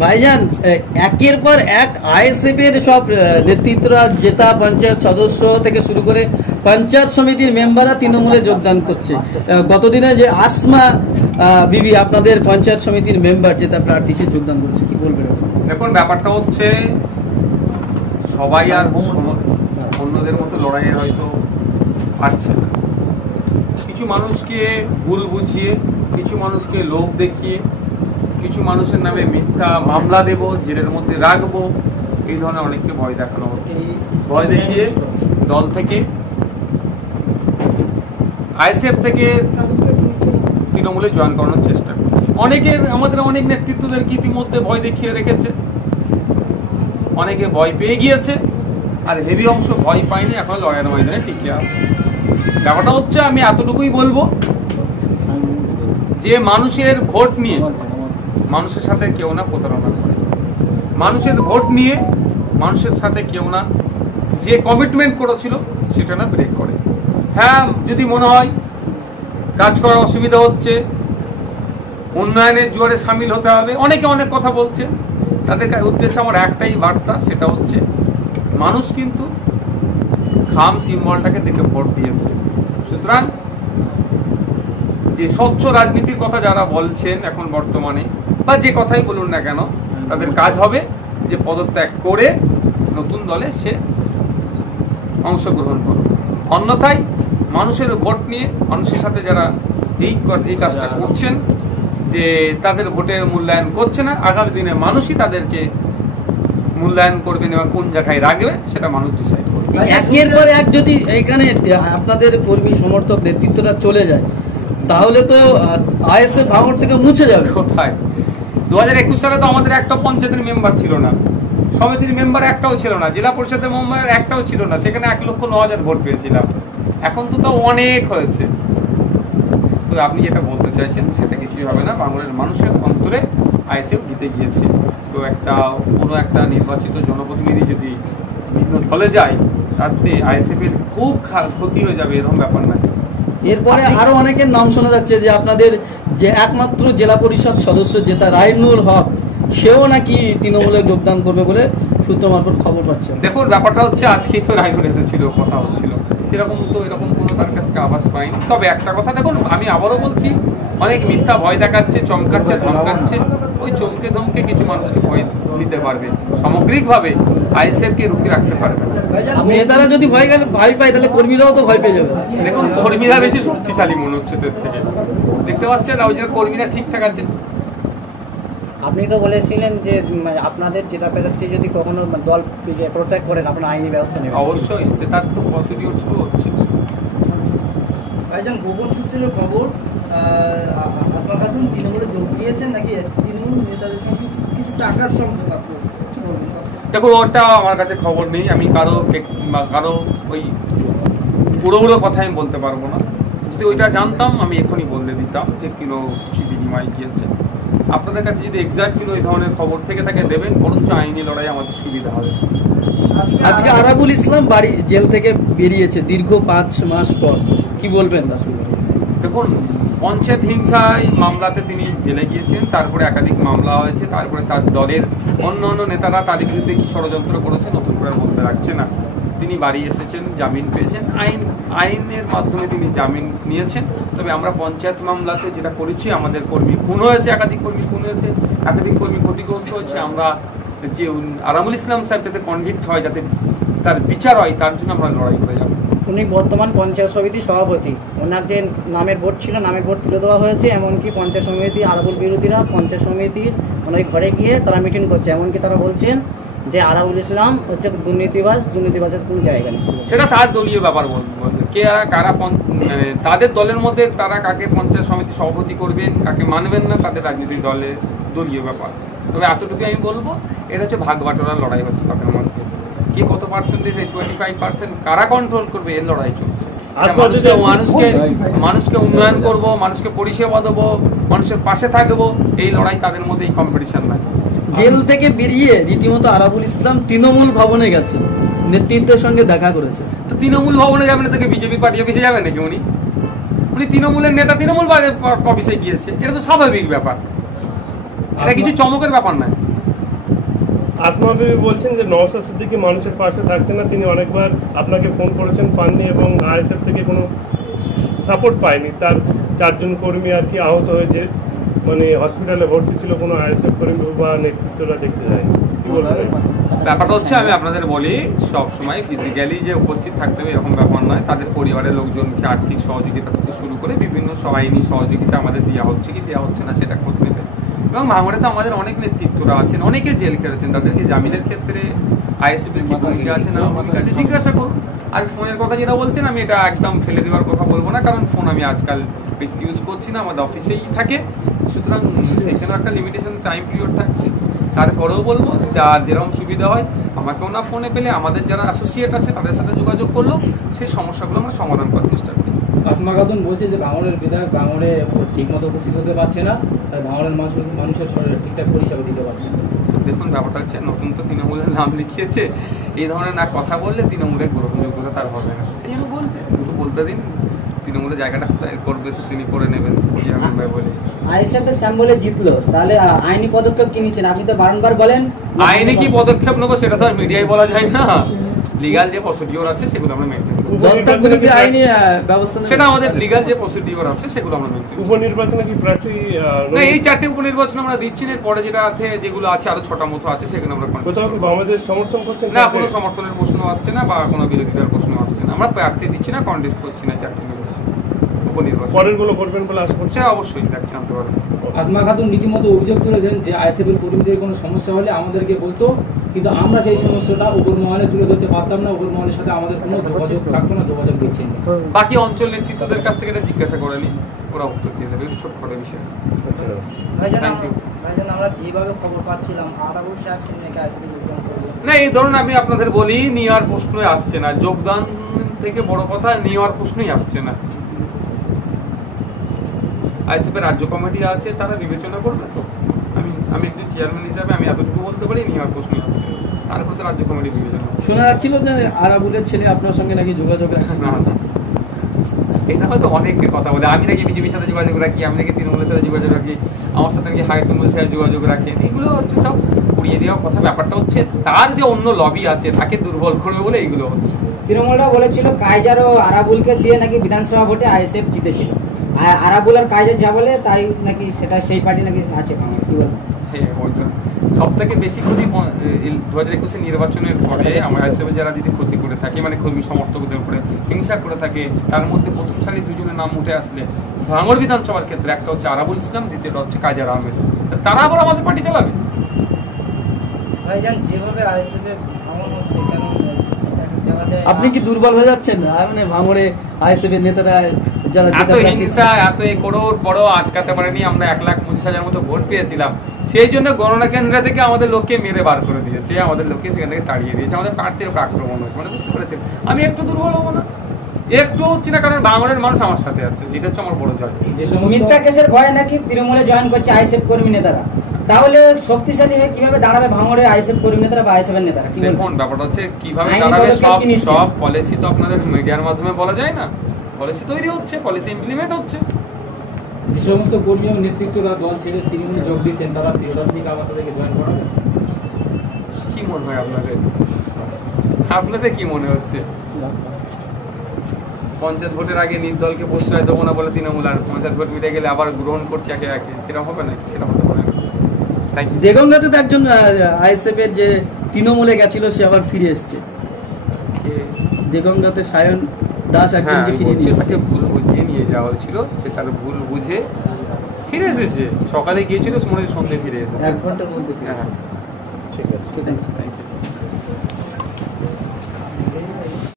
ভাইজান, একের পর এক আইএসএফ এর সব নেতৃত্বরা, জেতা পঞ্চায়েত সদস্য থেকে শুরু করে পঞ্চায়েত সমিতির মেম্বাররা তৃণমূলে যোগদান করছে। গতদিনে যে আসমা বিবি আপনাদের পঞ্চায়েত সমিতির মেম্বার, জেতা প্রার্থী, সে যোগদান করেছে, কি বলবেন? দেখুন, ব্যাপারটা হচ্ছে সবাই আর অন্যদের মতো লড়াইয়ে হয়তো পারছে না। কিছু মানুষকে ভুল বুঝিয়ে, কিছু মানুষকে লোভ দেখিয়ে, কিছু মানুষের নামে মিথ্যা মামলা দেব, জেলের মধ্যে রাখবো, এই ধরনের অনেককে ভয় দেখানো হচ্ছে। ভয় দেখিয়ে দল থেকে, আইএসএফ থেকে তৃণমূলে জয়েন করানোর চেষ্টা করছে। আমাদের অনেক নেতৃত্বদেরকে ইতিমধ্যে ভয় দেখিয়ে রেখেছে, অনেকে ভয় পেয়ে গিয়েছে, আর হেভি অংশ ভয় পায়নি, এখন লড়াইয়ের ময়দানে টিকে আছে। ব্যাপারটা হচ্ছে, আমি এতটুকুই বলবো যে মানুষের ভোট নিয়ে মানুষের সাথে কেউ না প্রতারণা করে, মানুষের ভোট নিয়ে মানুষের সাথে কেউ না যে কমিটমেন্ট করেছিল সেটা না ব্রেক করে। হ্যাঁ, যদি মনে হয় কাজ করার অসুবিধা হচ্ছে, উন্নয়নের জোয়ারে সামিল হতে হবে, অনেকে অনেক কথা বলছে, তাদের উদ্দেশ্যে আমার একটাই বার্তা, সেটা হচ্ছে মানুষ কিন্তু খাম সিম্বলটাকে দেখে ভোট দিয়েছে। সুতরাং যে স্বচ্ছ রাজনীতির কথা যারা বলছেন এখন বর্তমানে, বা যে কথাই বলুন না কেন, তাদের কাজ হবে যে পদত্যাগ করে নতুন দলে সে অংশগ্রহণ করবে। অন্যথায় মানুষের ভোট নিয়ে মানুষের সাথে যারা এই কাজটা করছেন, যে তাদের ভোটের মূল্যায়ন করছে না, আগামী দিনে মানুষই তাদেরকে মূল্যায়ন করবেন এবং কোন জায়গায় রাখবে সেটা মানুষ ডিসাইড করবে। একের পর এক যদি এখানে আপনাদের কর্মী সমর্থক নেতৃত্বরা চলে যায়, তাহলে তো আইএসএফ ভাঙড় থেকে মুছে যাবে। কোথায়? 2021 সালে তো আমাদের একটা পঞ্চায়েতের মেম্বার ছিল না, সমিতির মেম্বার একটাও ছিল না, জেলা পরিষদের মেম্বার একটাও ছিল না, সেখানে 1,09,000 ভোট পেয়েছিলাম। এখন তো তাও অনেক হয়েছে। তো আপনি যেটা বলতে চাইছেন সেটা কিছুই হবে না। বাংলার মানুষের অন্তরে আইএসএফ জিতে গিয়েছে। তো কোনো একটা নির্বাচিত জনপ্রতিনিধি যদি ভিন্ন দলে যায়, তাতে আইএসএফ এর খুব ক্ষতি হয়ে যাবে, এরকম ব্যাপার না। এরপরে আরো অনেকের নাম শোনা যাচ্ছে যে আপনাদের যে একমাত্র জেলা পরিষদ সদস্য জেতা রাইনুল হক, সেও নাকি তৃণমূলে যোগদান করবে বলে সূত্র মারফত খবর পাচ্ছে। দেখুন, ব্যাপারটা হচ্ছে আজকেই তো রাইনুল এসেছিল, কথা হচ্ছিল, সেরকম তো এরকম কোনো তার কাছে আভাস পাইনি। তবে একটা কথা দেখুন, আমি আবারও বলছি, অনেক মিথ্যা ভয় দেখাচ্ছে, চমকাচ্ছে, ধমকাচ্ছে। ওই চমকে ধমকে কিছু মানুষকে ভয় দিতে পারবে, সামগ্রিকভাবে আইএসএফ কে রুখে রাখতে পারবে। নেতারা যদি ভয় পায়, তাহলে কর্মীরাও তো ভয় পেয়ে যাবে। দেখুন, কর্মীরা বেশি শক্তিশালী মনে হচ্ছে এর থেকে, দেখতে পাচ্ছেন ওই যে কর্মীরা ঠিকঠাক আছে। আপনি তো বলেছিলেন যে আপনাদের জেলা প্রার্থী যদি কখনো দল প্রত্যাগ করেন, আপনার আইনি ব্যবস্থা নেবেন। অবশ্যই, সেটার তো প্রসিডিউর শুরু হচ্ছে। ভাইজান, গোপন সূত্রের খবর, আপনার কাছে তৃণমূলে যোগ দিয়েছেন নাকি তৃণমূল নেতাদের সঙ্গে কিছু টাকার সমঝোতা? কি বলবেন? দেখো, ওটা আমার কাছে খবর নেই। আমি কারো ওই পুরো কথা আমি বলতে পারবো না। যদি ওইটা জানতাম আমি এখনই বলে দিতাম যে কিছু বিনিময় গিয়েছে। আপনাদের কাছে যদি এক্সাক্ট ওই ধরনের খবর থেকে থাকে দেবেন, বরঞ্চ আইনি লড়াই আমাদের সুবিধা হবে। আজকে আরাবুল ইসলাম বাড়ি জেল থেকে বেরিয়েছে দীর্ঘ 5 মাস পর, কি বলবেন? দেখুন, পঞ্চায়েত হিংসায় মামলাতে তিনি জেলে গিয়েছিলেন, তারপরে একাধিক মামলা হয়েছে, তারপরে তার দলের অন্য নেতারা তার বিরুদ্ধে কি ষড়যন্ত্র করেছে নতুন করে বলতে রাখছে না। তিনি বাড়ি এসেছেন, জামিন পেয়েছেন, আইনের মাধ্যমে তিনি জামিন নিয়েছেন। তবে আমরা পঞ্চায়েত মামলাতে যেটা করেছি, আমাদের কর্মী খুন হয়েছে, একাধিক কর্মী খুন হয়েছে, একাধিক কর্মী ক্ষতিগ্রস্ত হয়েছে। আমরা যে আরামুল ইসলাম সাহেব যাতে কনভিক্ট হয়, যাতে তার বিচার হয়, তার জন্য আমরা লড়াই করে যাব। উনি বর্তমান পঞ্চায়েত সমিতির সভাপতি, ওনার যে নামের ভোট ছিল, নামের ভোট তুলে দেওয়া হয়েছে। এমনকি পঞ্চায়েত সমিতি আরাবুল বিরোধীরা পঞ্চায়েত সমিতির ওনার ঘরে গিয়ে তারা মিটিং করছে। এমনকি তারা বলছেন যে আরাবুল ইসলাম হচ্ছে দুর্নীতিবাজের কোনো জায়গা নেই। সেটা তার দলীয় ব্যাপার, বলবে কে কারা তাদের দলের মধ্যে তারা কাকে পঞ্চায়েত সমিতি সভাপতি করবেন, কাকে মানবেন না, তাদের রাজনৈতিক দলের দলীয় ব্যাপার। তবে এতটুকু আমি বলবো, এটা হচ্ছে ভাগ বাটোয়ারার লড়াই হচ্ছে তাদের মধ্যে। কি কত পার্সেন্টেজ, 25% কারা কন্ট্রোল করবে, এর লড়াই চলছে। মানুষকে উন্নয়ন করব, মানুষকে পরিষেবা দেবো, মানুষের পাশে থাকবো, এই লড়াই তাদের মধ্যে, এই কম্পিটিশন নাই। জেল থেকে বেরিয়ে রীতিমতো আরাবুল ইসলাম তৃণমূল ভবনে গেছে, নেতৃত্বের সঙ্গে দেখা করেছে। তো তৃণমূল ভবনে যাবেন না, থেকে বিজেপি পার্টি অফিসে যাবেন নাকি? উনি তৃণমূলের নেতা, তৃণমূল অফিসে গিয়েছে, এটা তো স্বাভাবিক ব্যাপার। এটা কিছু চমকের ব্যাপার নয়। আসমা বিবি বলছেন যে নওশাদ সিদ্দিকী মানুষের পাশে থাকছে না, তিনি অনেকবার আপনাকে ফোন করেছেন, পাননি, এবং আইএসএফ থেকে কোনো সাপোর্ট পায়নি। তার 4 জন কর্মী আর কি আহত হয়েছে, মানে হসপিটালে ভর্তি ছিল, কোনো আইএসএফ কর্মী বা নেতৃত্বরা দেখতে যায়নি। কি বলবেন? ব্যাপারটা হচ্ছে, আমি আপনাদের বলি, সব সময় ফিজিক্যালি যে উপস্থিত থাকতে হবে এরকম ব্যাপার নয়। তাদের পরিবারের লোকজনকে আর্থিক সহযোগিতা থেকে শুরু করে বিভিন্ন আইনি সহযোগিতা আমাদের দেওয়া হচ্ছে কি দেওয়া হচ্ছে না সেটা খোঁজ নেবে। এবং ভাঙড়ে তো আমাদের অনেক নেতৃত্বরা আছেন, অনেকে জেল খেটেছেন, তাদেরকে জামিনের ক্ষেত্রে আইএসএফ এর কি ভূমিকা আছে না আছে জিজ্ঞাসা করুন। আর ফোনের কথা যেটা বলছেন, আমি এটা একদম ফেলে দেওয়ার কথা বলবো না, কারণ ফোন আমি আজকাল বেশি ইউজ করছি না, আমাদের অফিসেই থাকে, সুতরাং সেখানে একটা লিমিটেশন টাইম পিরিয়ড থাকছে। তারপরেও বলবো, যার যেরকম সুবিধা হয়, আমাকেও না ফোনে পেলে আমাদের যারা অ্যাসোসিয়েট আছে তাদের সাথে যোগাযোগ করলো, সেই সমস্যাগুলো আমরা সমাধান করার চেষ্টা করি। আসমা খাতুন বলছে যে ভাঙড়ের বিধায়ক ভাঙড়ে ঠিক মতো উপস্থিত হতে পারছে না, তাই ভাঙড়ের মানুষের শরীরে ঠিকঠাক পরিষেবা দিতে পারছে না। দেখুন, ব্যাপারটা হচ্ছে, নতুন তো তৃণমূলের নাম লিখিয়েছে, এই ধরনের না কথা বললে তৃণমূলের গ্রহণযোগ্যতা তার হবে না, সেই জন্য বলছে দুটো বলতে দিন, তৃণমূলের জায়গাটা কোথায় করবে তো তিনি করে নেবেন বলে। আইএসএফ এর শ্যামবলে জিতলো, তাহলে আইনি পদক্ষেপ কি নিচ্ছেন? আপনি তো বারংবার বলেন আইনি কি পদক্ষেপ নেবো, সেটা তো আর মিডিয়ায় বলা যায় না। লিগাল যে প্রসিডিওর আছে সেগুলো আমরা মেনটেন করব। আইনি ব্যবস্থা, সেটা আমাদের লিগাল যে প্রসিডিওর আছে সেগুলো আমরা মেনটেন করব। উপনির্বাচনে কি প্রার্থী না, এই 4টে উপনির্বাচন আমরা দিচ্ছি না, পরে যেটা আছে, যেগুলো আছে আরো 6টা মতো আছে, সেগুলো আমরা কোথাও কি বাংলাদেশ সমর্থন করছেন? না, কোনো সমর্থনের প্রশ্ন আসছে না বা কোনো বিরোধিতার প্রশ্ন আসছে না। আমরা প্রার্থী দিচ্ছি না, কন্টেস্ট করছি না 4টে উপনির্বাচন। পরের গুলো করবেন বলে আশা করছি। অবশ্যই জানতে পারবেন। আসমা খাতুন রীতিমতো অভিযোগ তুলেছেন যে আইএসএফ এর কর্মীদের কোনো সমস্যা হলে আমাদেরকে বলতো, কিন্তু আমরা সেই সমস্যাটা উপর মহলে তুলে ধরতে পারতাম না, উপর মহলের সাথে আমাদের কোনো যোগাযোগ থাকতো না, যোগাযোগ দিচ্ছেন। বাকি অঞ্চল নেতৃত্বদের কাছ থেকে এটা জিজ্ঞাসা করেনি, ওরা উত্তর দিয়ে দেবে, ছোট করে বিষয়। ভাইজান, আমরা যেভাবে খবর পাচ্ছিলাম আরাবুল সাহেব নাকি আইএসএফ যোগদান করবেন না, এই ধরুন আমি আপনাদের বলি, নেওয়ার প্রশ্নই আসছে না, যোগদান থেকে বড় কথা নেওয়ার প্রশ্নই আসছে না। আইএসএফ এর রাজ্য কমিটি আছে, তারা বিবেচনা করবে। তো আমি একজন চেয়ারম্যান হিসাবে আমি এতটুকু বলতে পারি, নেওয়ার প্রশ্ন আসছে, তারপর তো রাজ্য কমিটি বিবেচনা। শোনা যাচ্ছিল যে আরাবুলের ছেলে আপনার সঙ্গে নাকি যোগাযোগ রাখে। না, এটা হয়তো অনেকে কথা বলে, আমি নাকি বিজেপির সাথে যোগাযোগ রাখি, আমি নাকি তৃণমূলের সাথে যোগাযোগ রাখি, আমার সাথে নাকি হাইকমান্ডের সাথে যোগাযোগ রাখেন, এগুলো হচ্ছে সব উড়িয়ে দেওয়া কথা। ব্যাপারটা হচ্ছে, তার যে অন্য লবি আছে তাকে দুর্বল করবে বলে এইগুলো হচ্ছে। তৃণমূলরা বলেছিল কাইজার ও আরাবুলকে দিয়ে নাকি বিধানসভা ভোটে আইএসএফ জিতেছিল, আরাবুল আর কাইজার যা বলে তাই নাকি সেটা সেই পার্টি নাকি আছে। কি বলবো? সব থেকে বেশি ক্ষতি 2021 নির্বাচনের পরে আমার হিসেবে যারা যদি ক্ষতি করে থাকে, মানে কর্মী সমর্থকদের উপরে হিংসা করে থাকে, তার মধ্যে প্রথম সারি দুজনের নাম উঠে আসলে ভাঙড় বিধানসভার ক্ষেত্রে একটা হচ্ছে আরাবুল ইসলাম, দ্বিতীয়টা হচ্ছে কাইজার আহমেদ। তারা আবার আমাদের পার্টি চালাবে। ভাইজান, যেভাবে আইএসএফ এর ভ্রমণ হচ্ছে, কেন আপনি কি দুর্বল হয়ে যাচ্ছেন? মানে ভাঙড়ে আইএসএফ এর নেতারা যারা এত হিংসা, এত করোড় বড় আটকাতে পারেনি। আমরা 1,25,000 মতো ভোট পেয়েছিলাম, সেই জন্য গণনা কেন্দ্র থেকে আমাদের লোককে মেরে বার করে দিয়েছে, আমাদের লোককে সেখান থেকে তাড়িয়ে দিয়েছে, আমাদের প্রার্থীর উপর আক্রমণ হয়েছে। মানে বুঝতে পেরেছেন, আমি একটু দুর্বল হবো না, একটু হচ্ছি না, কারণ বাংলার মানুষ আমার সাথে আছে, এটা হচ্ছে আমার বড় জয়। মিথ্যা কেসের ভয়ে নাকি তৃণমূলে জয়েন করছে আইএসএফ কর্মী নেতারা, তাহলে শক্তিশালী হয়ে কিভাবে দাঁড়াবে ভাঙড়ে আইএসএফ কর্মী নেতারা বা আইএসএফ এর নেতারা? দেখুন, ব্যাপারটা হচ্ছে কিভাবে দাঁড়াবে, সব পলিসি তো আপনাদের মিডিয়ার মাধ্যমে বলা যায় না। পলিসি তৈরি হচ্ছে, পলিসি ইমপ্লিমেন্ট হচ্ছে। যে সমস্ত কর্মী এবং নেতৃত্বরা দল ছেড়ে তৃণমূলে যোগ দিচ্ছেন, তারা থেকে আবার তাদেরকে জয়েন করাবে। কি মনে হয় আপনাদের? আপনাদের কি মনে হচ্ছে? পঞ্চায়েত ভোটের আগে নির্দলকে প্রশ্রয় দেবো না বলে তৃণমূল, আর পঞ্চায়েত ভোট মিটে গেলে আবার গ্রহণ করছে একে একে, সেরকম হবে না? সেটা হতে পারে না। দেগঙ্গাতে তো একজন আইএসএফ এর যে তৃণমূলে গেছিল, সে আবার ফিরে এসছে। দেগঙ্গাতে সায়ন দাস একজনকে ফিরে নিয়ে তাকে ভুল বুঝিয়ে নিয়ে যাওয়া হয়েছিল, সে তার ভুল বুঝে ফিরে এসেছে। সকালে গিয়েছিল, সন্ধ্যে ফিরে এসেছে, 1 ঘন্টার মধ্যে। হ্যাঁ, ঠিক আছে, থ্যাংক ইউ।